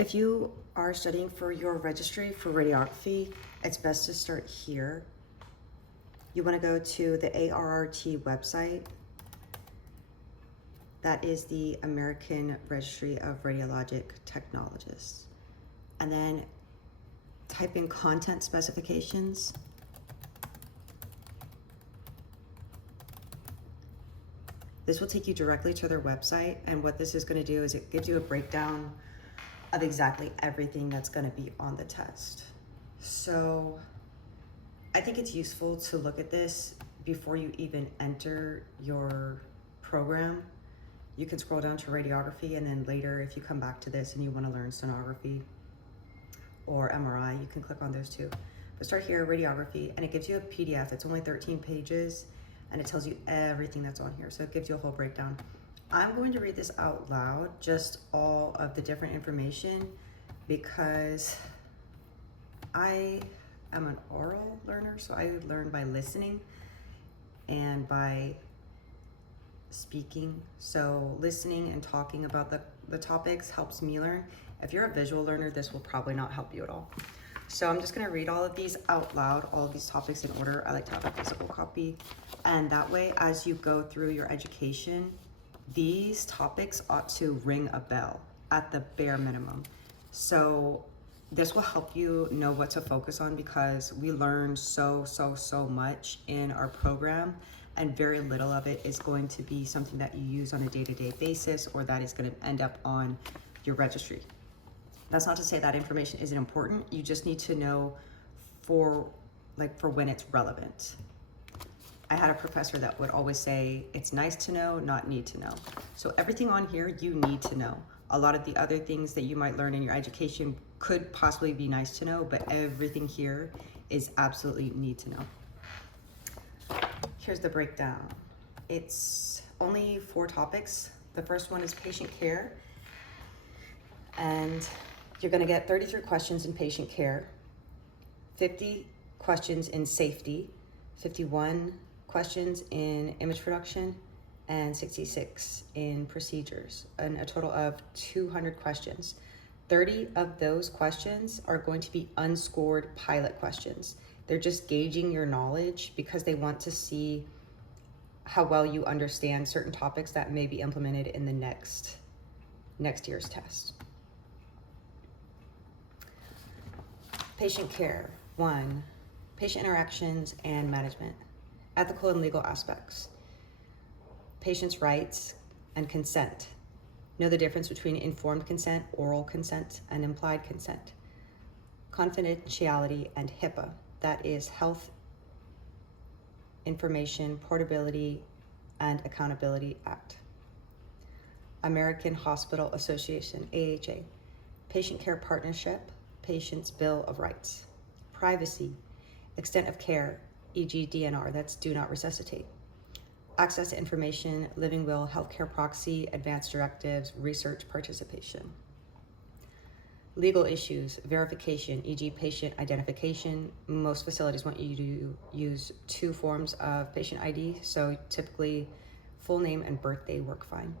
If you are studying for your registry for radiography, it's best to start here. You want to go to the ARRT website. That is the American Registry of Radiologic Technologists. And then type in content specifications. This will take you directly to their website, and what this is going to do is it gives you a breakdown of exactly everything that's going to be on the test. So I think it's useful to look at this before you even enter your program. You can scroll down to radiography, and then later if you come back to this and you want to learn sonography or MRI, you can click on those too. But start here, radiography, and it gives you a PDF. It's only 13 pages and it tells you everything that's on here. So it gives you a whole breakdown. I'm going to read this out loud, just all of the different information, because I am an oral learner, so I learn by listening and by speaking. So listening and talking about the topics helps me learn. If you're a visual learner, this will probably not help you at all. So I'm just gonna read all of these out loud, all of these topics in order. I like to have a physical copy. And that way, as you go through your education, these topics ought to ring a bell at the bare minimum. So this will help you know what to focus on, because we learn so much in our program, and very little of it is going to be something that you use on a day-to-day basis, or that is going to end up on your registry. That's not to say that information isn't important. You just need to know for when it's relevant. I had a professor that would always say, it's nice to know, not need to know. So everything on here, you need to know. A lot of the other things that you might learn in your education could possibly be nice to know, but everything here is absolutely need to know. Here's the breakdown. It's only 4 topics. The first one is patient care. And you're gonna get 33 questions in patient care, 50 questions in safety, 51 questions in image production, and 66 in procedures, and a total of 200 questions. 30 of those questions are going to be unscored pilot questions. They're just gauging your knowledge because they want to see how well you understand certain topics that may be implemented in the next year's test. Patient care. 1, patient interactions and management, ethical and legal aspects, patient's rights and consent. Know the difference between informed consent, oral consent, and implied consent. Confidentiality and HIPAA, that is Health Information Portability and Accountability Act. American Hospital Association, AHA, patient care partnership, patient's bill of rights. Privacy, extent of care, e.g. DNR, that's do not resuscitate. Access to information, living will, healthcare proxy, advanced directives, research participation. Legal issues, verification, e.g. patient identification. Most facilities want you to use 2 forms of patient ID, so typically full name and birthday work fine.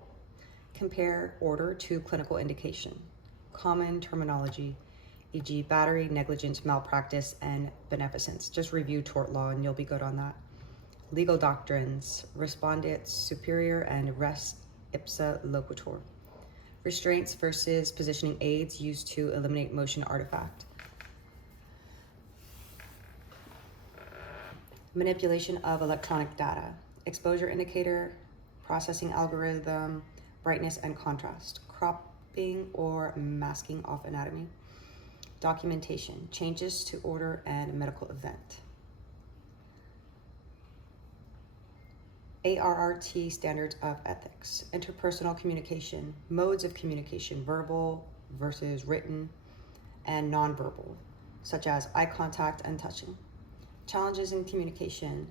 Compare order to clinical indication. Common terminology, e.g. battery, negligence, malpractice, and beneficence. Just review tort law and you'll be good on that. Legal doctrines, respondeat superior and res ipsa loquitur. Restraints versus positioning aids used to eliminate motion artifact. Manipulation of electronic data. Exposure indicator, processing algorithm, brightness and contrast. Cropping or masking off anatomy. Documentation, changes to order and medical event. ARRT standards of ethics, interpersonal communication, modes of communication, verbal versus written and nonverbal, such as eye contact and touching. Challenges in communication,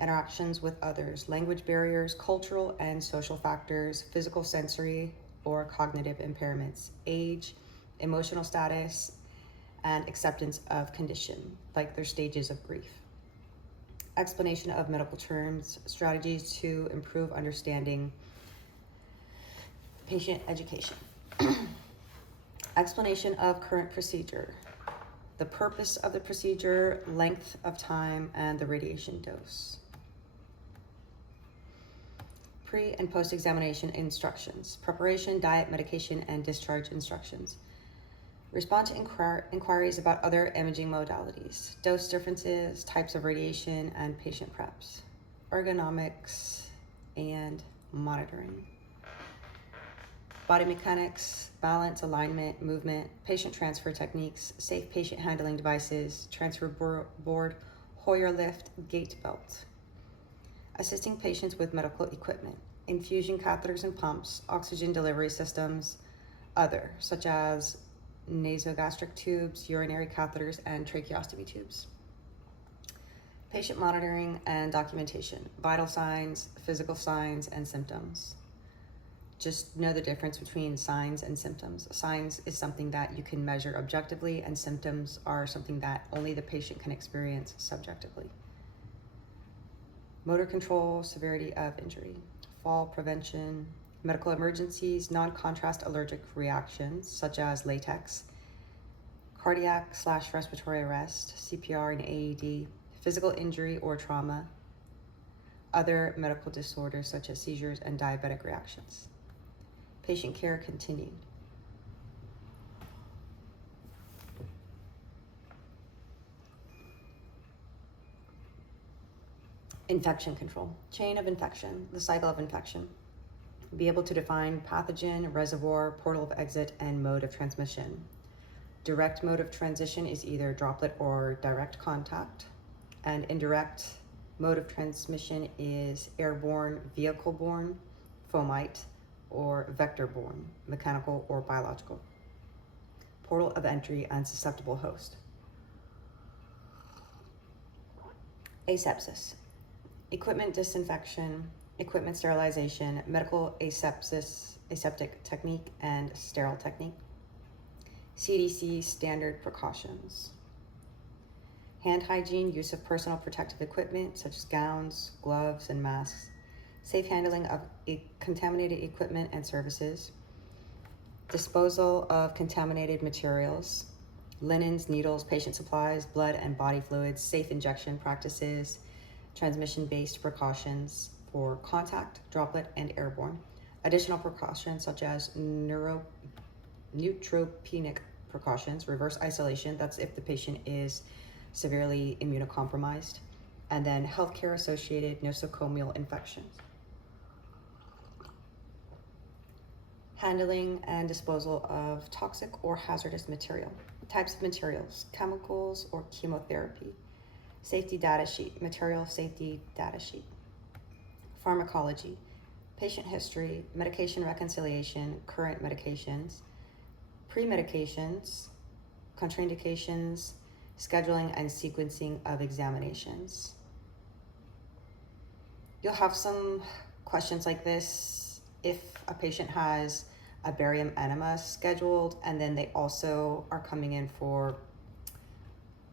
interactions with others, language barriers, cultural and social factors, physical, sensory, or cognitive impairments, age, emotional status, and acceptance of condition, like their stages of grief. Explanation of medical terms, strategies to improve understanding, patient education. Explanation of current procedure. The purpose of the procedure, length of time, and the radiation dose. Pre- and post-examination instructions. Preparation, diet, medication, and discharge instructions. Respond to inquiries about other imaging modalities. Dose differences, types of radiation, and patient preps. Ergonomics and monitoring. Body mechanics, balance, alignment, movement, patient transfer techniques, safe patient handling devices, transfer board, Hoyer lift, gait belt. Assisting patients with medical equipment, infusion catheters and pumps, oxygen delivery systems, other, such as nasogastric tubes, urinary catheters, and tracheostomy tubes. Patient monitoring and documentation, vital signs, physical signs, and symptoms. Just know the difference between signs and symptoms. Signs is something that you can measure objectively, and symptoms are something that only the patient can experience subjectively. Motor control, severity of injury, fall prevention, medical emergencies, non-contrast allergic reactions such as latex, cardiac/respiratory arrest, CPR and AED, physical injury or trauma, other medical disorders such as seizures and diabetic reactions. Patient care continued. Infection control, chain of infection, the cycle of infection. Be able to define pathogen, reservoir, portal of exit, and mode of transmission. Direct mode of transition is either droplet or direct contact, and indirect mode of transmission is airborne, vehicle-borne, fomite, or vector-borne, mechanical or biological. Portal of entry and susceptible host. Asepsis, equipment disinfection, equipment sterilization, medical aseptic technique, and sterile technique. CDC standard precautions. Hand hygiene, use of personal protective equipment such as gowns, gloves, and masks. Safe handling of contaminated equipment and services. Disposal of contaminated materials. Linens, needles, patient supplies, blood and body fluids. Safe injection practices. Transmission-based precautions for contact, droplet, and airborne. Additional precautions such as neutropenic precautions, reverse isolation, that's if the patient is severely immunocompromised, and then healthcare associated nosocomial infections. Handling and disposal of toxic or hazardous material. Types of materials, chemicals or chemotherapy. Safety data sheet, material safety data sheet. Pharmacology, patient history, medication reconciliation, current medications, pre-medications, contraindications, scheduling and sequencing of examinations. You'll have some questions like this if a patient has a barium enema scheduled and then they also are coming in for,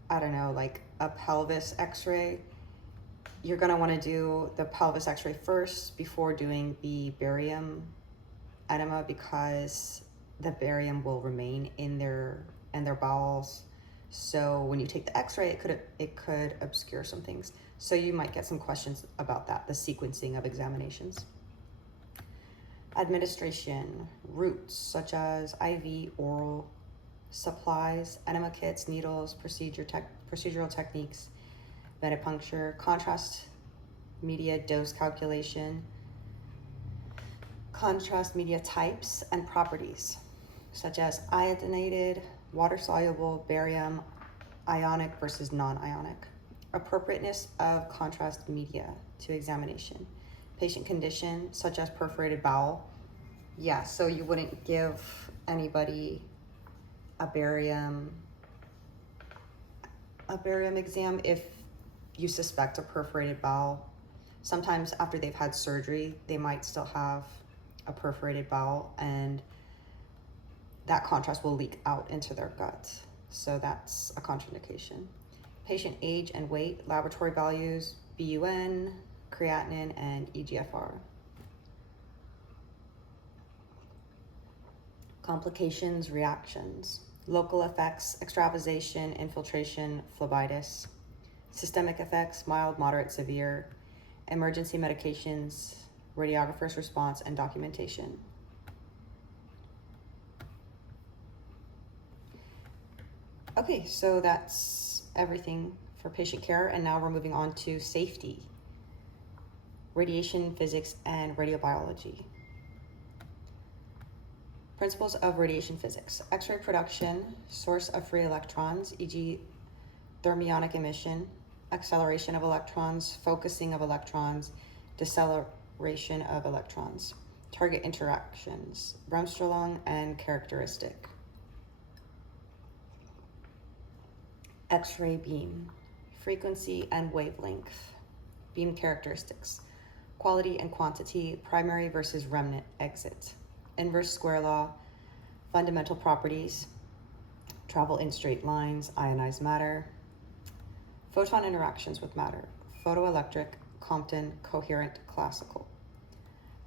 I don't know, like a pelvis x-ray. You're gonna wanna do the pelvis x-ray first before doing the barium enema, because the barium will remain in their bowels. So when you take the x-ray, it could obscure some things. So you might get some questions about that, the sequencing of examinations. Administration, routes such as IV, oral, supplies, enema kits, needles, procedural techniques, venipuncture, contrast media dose calculation, contrast media types and properties, such as iodinated, water-soluble, barium, ionic versus non-ionic. Appropriateness of contrast media to examination. Patient condition, such as perforated bowel. Yeah, so you wouldn't give anybody a barium exam if you suspect a perforated bowel. Sometimes after they've had surgery, they might still have a perforated bowel, and that contrast will leak out into their gut. So that's a contraindication. Patient age and weight, laboratory values, BUN, creatinine, and EGFR. Complications, reactions, local effects, extravasation, infiltration, phlebitis, systemic effects, mild, moderate, severe, emergency medications, radiographer's response, and documentation. Okay, so that's everything for patient care, and now we're moving on to safety, radiation physics, and radiobiology. Principles of radiation physics. X-ray production, source of free electrons, e.g. thermionic emission, acceleration of electrons, focusing of electrons, deceleration of electrons. Target interactions, Bremsstrahlung and characteristic. X-ray beam, frequency and wavelength. Beam characteristics, quality and quantity, primary versus remnant exit. Inverse square law, fundamental properties, travel in straight lines, ionized matter, photon interactions with matter, photoelectric, Compton, coherent, classical,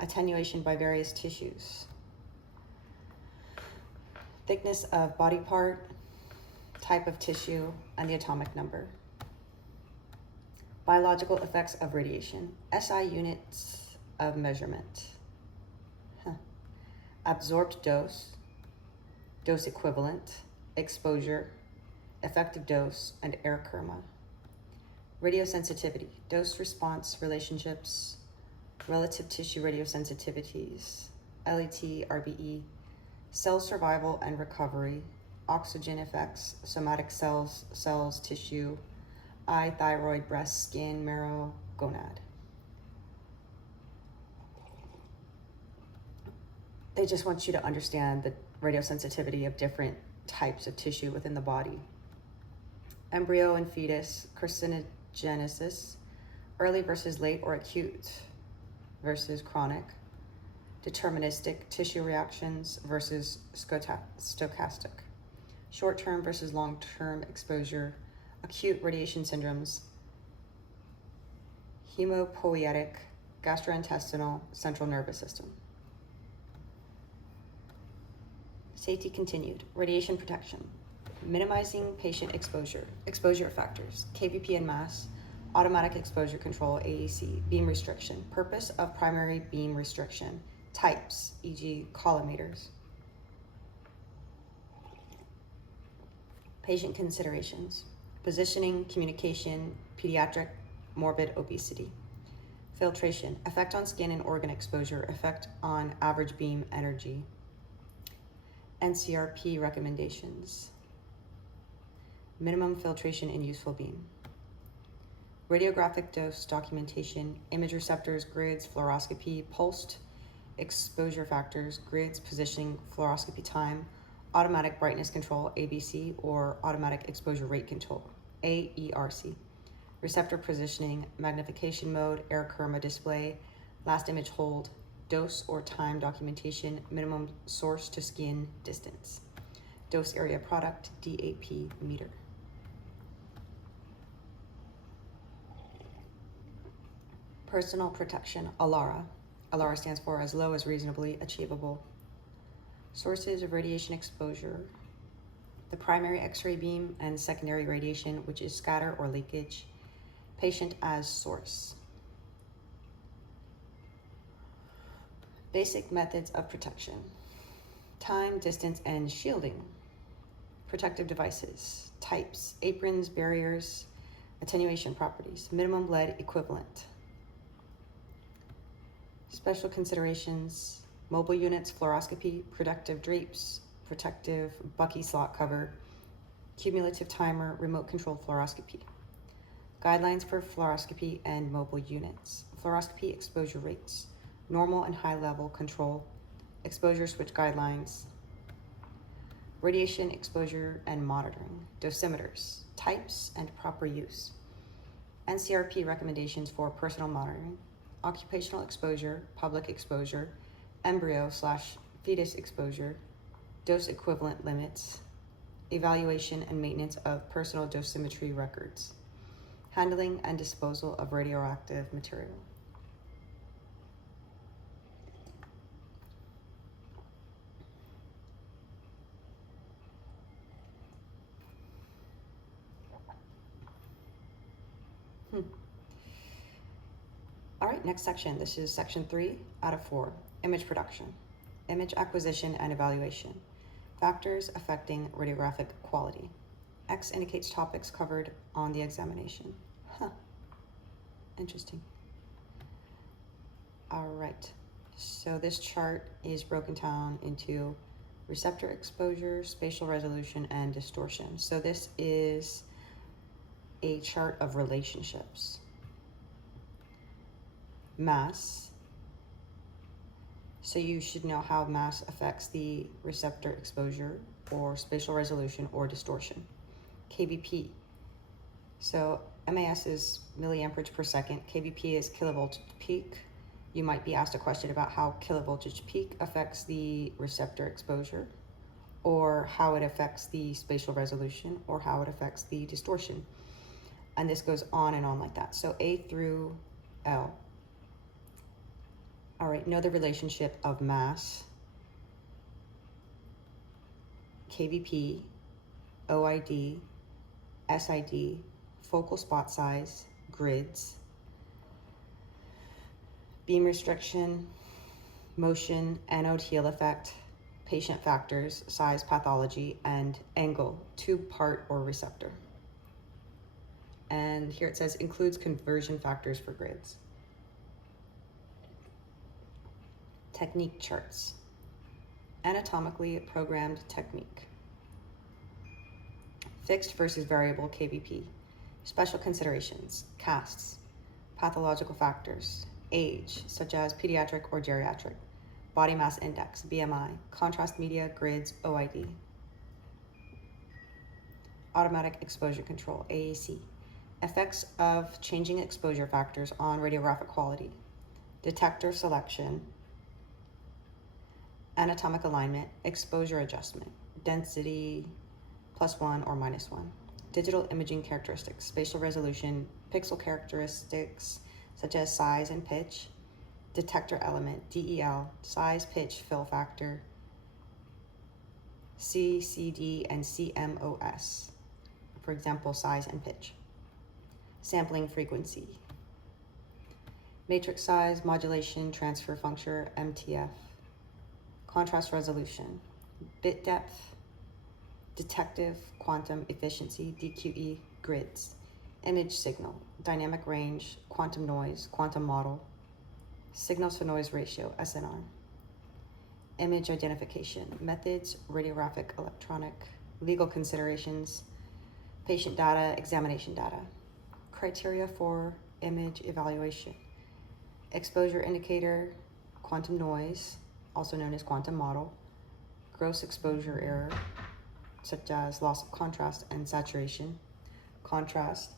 attenuation by various tissues, thickness of body part, type of tissue, and the atomic number. Biological effects of radiation, SI units of measurement. Absorbed dose, dose equivalent, exposure, effective dose, and ARRT. Radiosensitivity, dose response relationships, relative tissue radiosensitivities, LET, RBE, cell survival and recovery, oxygen effects, somatic cells, tissue, eye, thyroid, breast, skin, marrow, gonad. They just want you to understand the radiosensitivity of different types of tissue within the body. Embryo and fetus, carcinogenesis, early versus late or acute versus chronic, deterministic tissue reactions versus stochastic, short-term versus long-term exposure, acute radiation syndromes, hemopoietic, gastrointestinal, central nervous system. Safety continued. Radiation protection. Minimizing patient exposure. Exposure factors. KVP and mass. Automatic exposure control, AEC. Beam restriction. Purpose of primary beam restriction. Types, e.g. collimators. Patient considerations. Positioning, communication, pediatric, morbid obesity. Filtration. Effect on skin and organ exposure. Effect on average beam energy. NCRP recommendations. Minimum filtration in useful beam. Radiographic dose documentation, image receptors, grids, fluoroscopy, pulsed exposure factors, grids, positioning, fluoroscopy time, automatic brightness control, ABC, or automatic exposure rate control, AERC. Receptor positioning, magnification mode, ARRT display, last image hold, dose or time documentation, minimum source to skin distance. Dose area product, DAP meter. Personal protection, ALARA. ALARA stands for as low as reasonably achievable. Sources of radiation exposure, the primary X-ray beam and secondary radiation, which is scatter or leakage. Patient as source. Basic methods of protection. Time, distance, and shielding. Protective devices. Types, aprons, barriers, attenuation properties. Minimum lead equivalent. Special considerations. Mobile units, fluoroscopy, protective drapes, protective Bucky slot cover, cumulative timer, remote control fluoroscopy. Guidelines for fluoroscopy and mobile units. Fluoroscopy exposure rates. Normal and high level control, exposure switch guidelines, radiation exposure and monitoring, dosimeters, types and proper use, NCRP recommendations for personal monitoring, occupational exposure, public exposure, embryo/fetus exposure, dose equivalent limits, evaluation and maintenance of personal dosimetry records, handling and disposal of radioactive material. right, next section. This is section 3 out of 4, image production, image acquisition and evaluation, factors affecting radiographic quality. X indicates topics covered on the examination. Huh, interesting. All right, so this chart is broken down into receptor exposure, spatial resolution, and distortion. So this is a chart of relationships. Mass. So you should know how mass affects the receptor exposure or spatial resolution or distortion. kVp. So MAS is milliamperage per second. kVp is kilovoltage peak. You might be asked a question about how kilovoltage peak affects the receptor exposure, or how it affects the spatial resolution, or how it affects the distortion. And this goes on and on like that. So A through L. All right, know the relationship of mass, kVp, OID, SID, focal spot size, grids, beam restriction, motion, anode heel effect, patient factors, size, pathology, and angle, tube part or receptor. And here it says includes conversion factors for grids. Technique charts. Anatomically programmed technique. Fixed versus variable kVp. Special considerations, casts, pathological factors, age, such as pediatric or geriatric, body mass index, BMI, contrast media, grids, OID. Automatic exposure control, AAC. Effects of changing exposure factors on radiographic quality. Detector selection, anatomic alignment, exposure adjustment, density +1 or -1, digital imaging characteristics, spatial resolution, pixel characteristics such as size and pitch, detector element, DEL, size, pitch, fill factor, CCD, and CMOS, for example, size and pitch. Sampling frequency, matrix size, modulation, transfer function, MTF, contrast resolution, bit depth, detective quantum efficiency, DQE, grids, image signal, dynamic range, quantum noise, quantum model, signals to noise ratio, SNR, image identification, methods, radiographic, electronic, legal considerations, patient data, examination data, criteria for image evaluation, exposure indicator, quantum noise, also known as quantum model, gross exposure error, such as loss of contrast and saturation, contrast,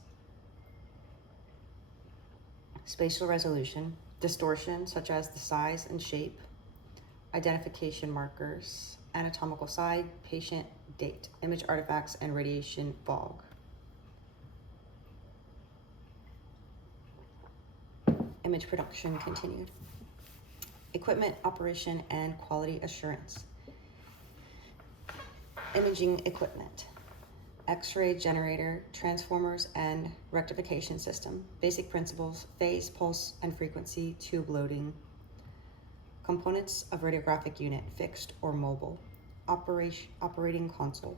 spatial resolution, distortion, such as the size and shape, identification markers, anatomical side, patient date, image artifacts, and radiation fog. Image production continued. Equipment operation and quality assurance. Imaging equipment, X-ray generator, transformers, and rectification system. Basic principles, phase, pulse, and frequency, tube loading. Components of radiographic unit, fixed or mobile. Operating console.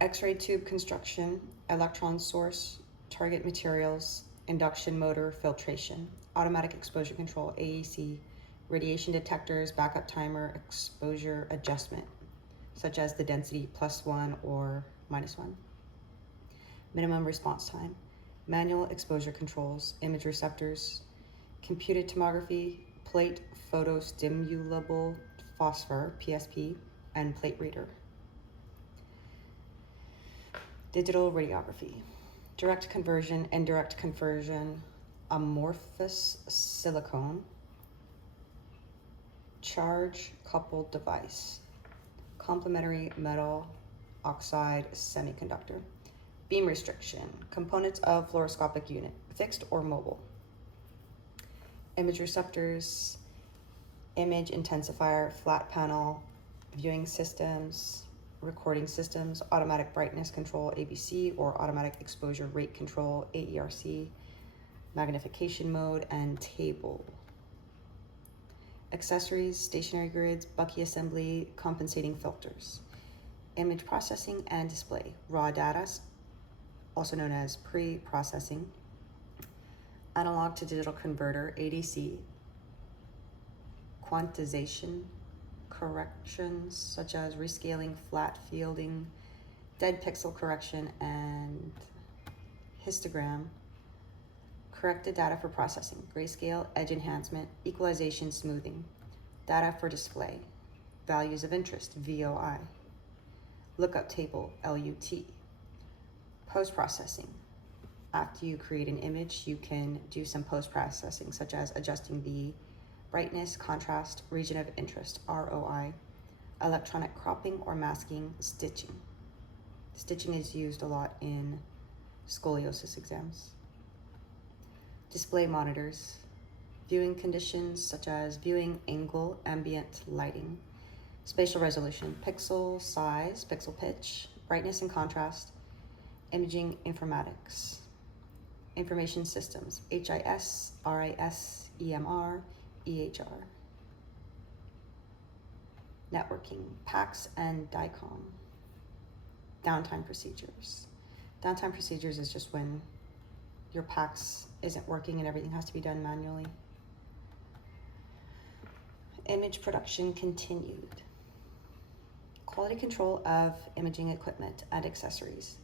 X-ray tube construction, electron source, target materials, induction motor, filtration. Automatic exposure control, AEC, radiation detectors, backup timer, exposure adjustment, such as the density +1 or -1. Minimum response time, manual exposure controls, image receptors, computed tomography, plate photostimulable phosphor, PSP, and plate reader. Digital radiography, direct conversion, indirect conversion, amorphous silicone, charge coupled device, complementary metal oxide semiconductor, beam restriction, components of fluoroscopic unit, fixed or mobile, image receptors, image intensifier, flat panel, viewing systems, recording systems, automatic brightness control, ABC, or automatic exposure rate control, AERC, magnification mode, and table. Accessories, stationary grids, Bucky assembly, compensating filters. Image processing and display. Raw data, also known as pre-processing. Analog to digital converter, ADC. Quantization, corrections such as rescaling, flat fielding, dead pixel correction, and histogram. Corrected data for processing, grayscale, edge enhancement, equalization, smoothing. Data for display, values of interest, VOI. Lookup table, LUT. Post-processing. After you create an image, you can do some post-processing, such as adjusting the brightness, contrast, region of interest, ROI, electronic cropping or masking, stitching. Stitching is used a lot in scoliosis exams. Display monitors, viewing conditions such as viewing angle, ambient lighting, spatial resolution, pixel size, pixel pitch, brightness and contrast, imaging informatics, information systems, HIS, RIS, EMR, EHR, networking, PACS and DICOM, downtime procedures. Downtime procedures is just when your PACS isn't working and everything has to be done manually. Image production continued. Quality control of imaging equipment and accessories.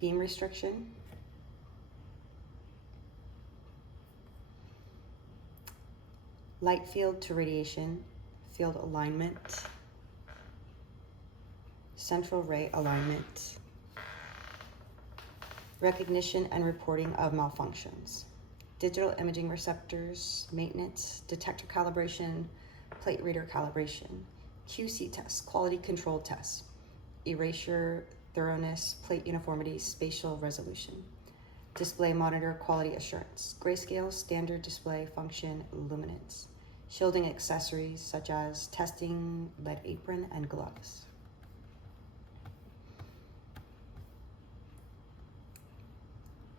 Beam restriction. Light field to radiation, field alignment, central ray alignment, recognition and reporting of malfunctions, digital imaging receptors, maintenance, detector calibration, plate reader calibration, QC tests, quality control tests, erasure, thoroughness, plate uniformity, spatial resolution, display monitor, quality assurance, grayscale, standard display function, luminance, shielding accessories such as testing, lead apron, and gloves.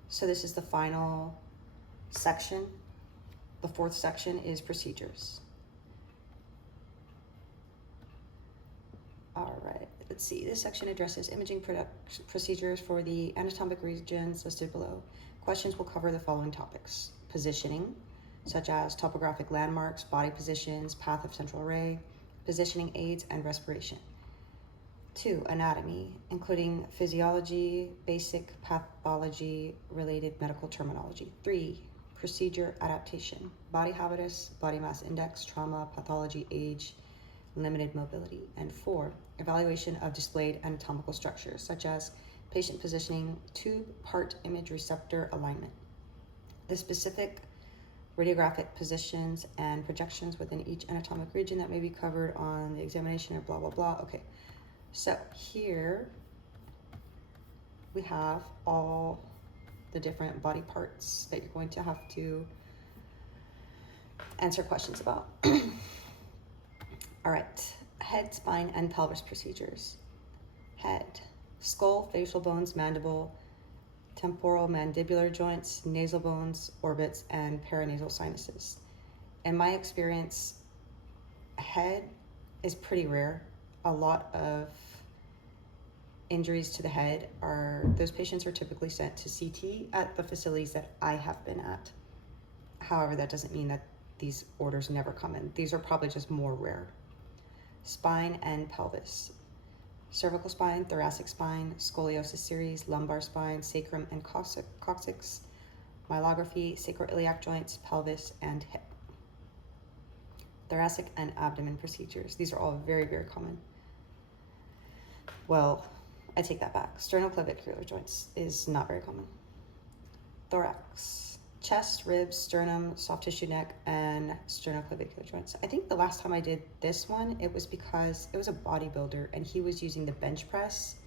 So this is the final section. The fourth section is procedures. All right, let's see. This section addresses imaging procedures for the anatomic regions listed below. Questions will cover the following topics: positioning, such as topographic landmarks, body positions, path of central ray, positioning aids, and respiration. 2, anatomy, including physiology, basic pathology, related medical terminology. 3, procedure adaptation, body habitus, body mass index, trauma, pathology, age, limited mobility. And 4, evaluation of displayed anatomical structures, such as patient positioning, tube, part, image, receptor, alignment. The specific radiographic positions and projections within each anatomic region that may be covered on the examination or blah, blah, blah. Okay. So here we have all the different body parts that you're going to have to answer questions about. All right, head, spine, and pelvis procedures. Head, skull, facial bones, mandible, temporal mandibular joints, nasal bones, orbits, and paranasal sinuses. In my experience, head is pretty rare. A lot of injuries to the head those patients are typically sent to CT at the facilities that I have been at. However, that doesn't mean that these orders never come in. These are probably just more rare. Spine and pelvis. Cervical spine, thoracic spine, scoliosis series, lumbar spine, sacrum and coccyx, myelography, sacroiliac joints, pelvis, and hip. Thoracic and abdomen procedures. These are all very, very common. Well, I take that back. Sternoclavicular joints is not very common. Thorax, chest, ribs, sternum, soft tissue neck, and sternoclavicular joints. I think the last time I did this one, it was because it was a bodybuilder and he was using the bench press.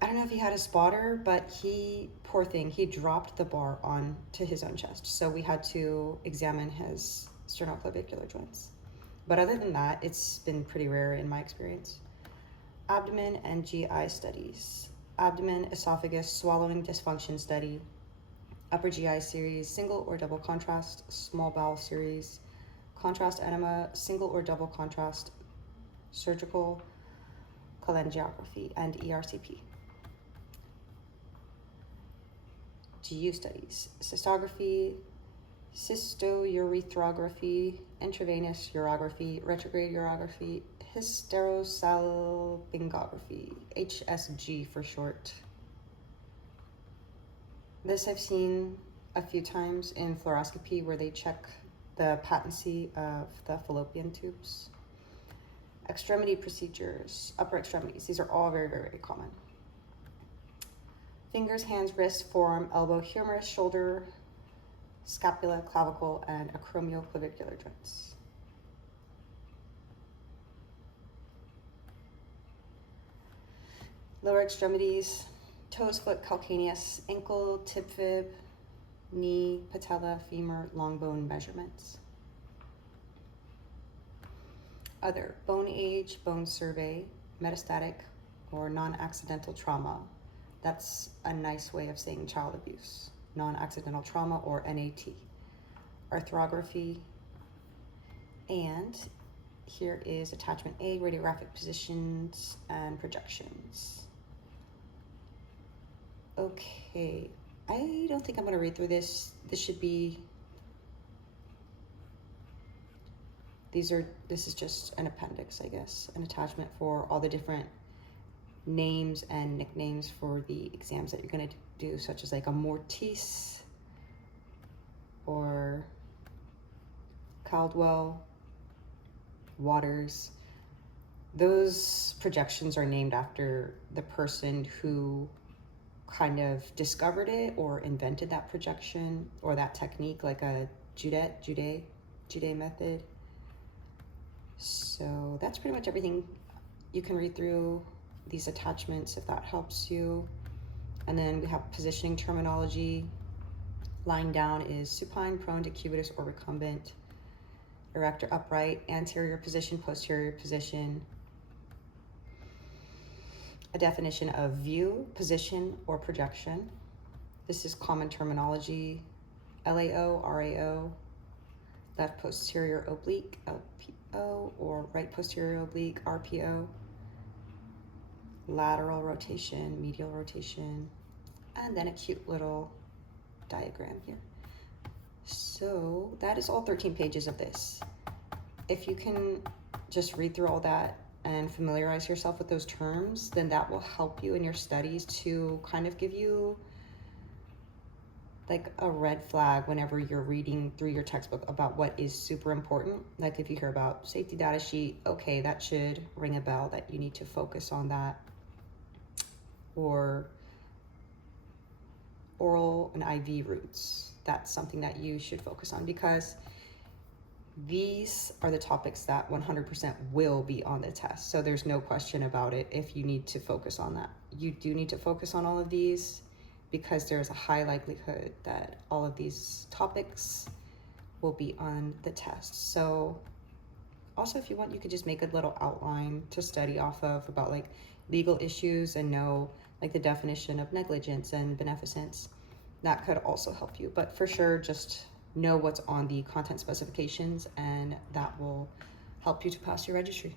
I don't know if he had a spotter, but poor thing, he dropped the bar onto his own chest. So we had to examine his sternoclavicular joints. But other than that, it's been pretty rare in my experience. Abdomen and GI studies. Abdomen, esophagus, swallowing dysfunction study. upper GI series, single or double contrast, small bowel series, contrast enema, single or double contrast, surgical, cholangiography, and ERCP. GU studies, cystography, cystourethropy, intravenous urography, retrograde urography, hysterosalpingography, HSG for short. This I've seen a few times in fluoroscopy where they check the patency of the fallopian tubes. Extremity procedures, upper extremities. These are all very, very, very common. Fingers, hands, wrist, forearm, elbow, humerus, shoulder, scapula, clavicle, and acromioclavicular joints. Lower extremities, toes, foot, calcaneus, ankle, tib fib, knee, patella, femur, long bone measurements. Other, bone age, bone survey, metastatic or non-accidental trauma. That's a nice way of saying child abuse. Non-accidental trauma, or NAT. Arthrography. And here is attachment A, radiographic positions and projections. Okay, I don't think I'm gonna read through this. This should be, this is just an appendix, I guess, an attachment for all the different names and nicknames for the exams that you're going to do, such as like a Mortis or Caldwell, Waters. Those projections are named after the person who kind of discovered it or invented that projection or that technique, like a Judet method. So that's pretty much everything. You can read through these attachments if that helps you. And then we have positioning terminology. Lying down is supine, prone, decubitus, or recumbent. Erect or upright, anterior position, posterior position. A definition of view, position, or projection. This is common terminology. LAO, RAO, left posterior oblique, LPO, or right posterior oblique, RPO. Lateral rotation, medial rotation, and then a cute little diagram here. So that is all 13 pages of this. If you can just read through all that and familiarize yourself with those terms, then that will help you in your studies to kind of give you like a red flag whenever you're reading through your textbook about what is super important. Like if you hear about safety data sheet, okay, that should ring a bell that you need to focus on that. Or oral and IV routes. That's something that you should focus on, because these are the topics that 100% will be on the test. So there's no question about it if you need to focus on that. You do need to focus on all of these because there's a high likelihood that all of these topics will be on the test. So also, if you want, you could just make a little outline to study off of about like legal issues and know like the definition of negligence and beneficence. That could also help you, but for sure, just know what's on the content specifications, and that will help you to pass your registry.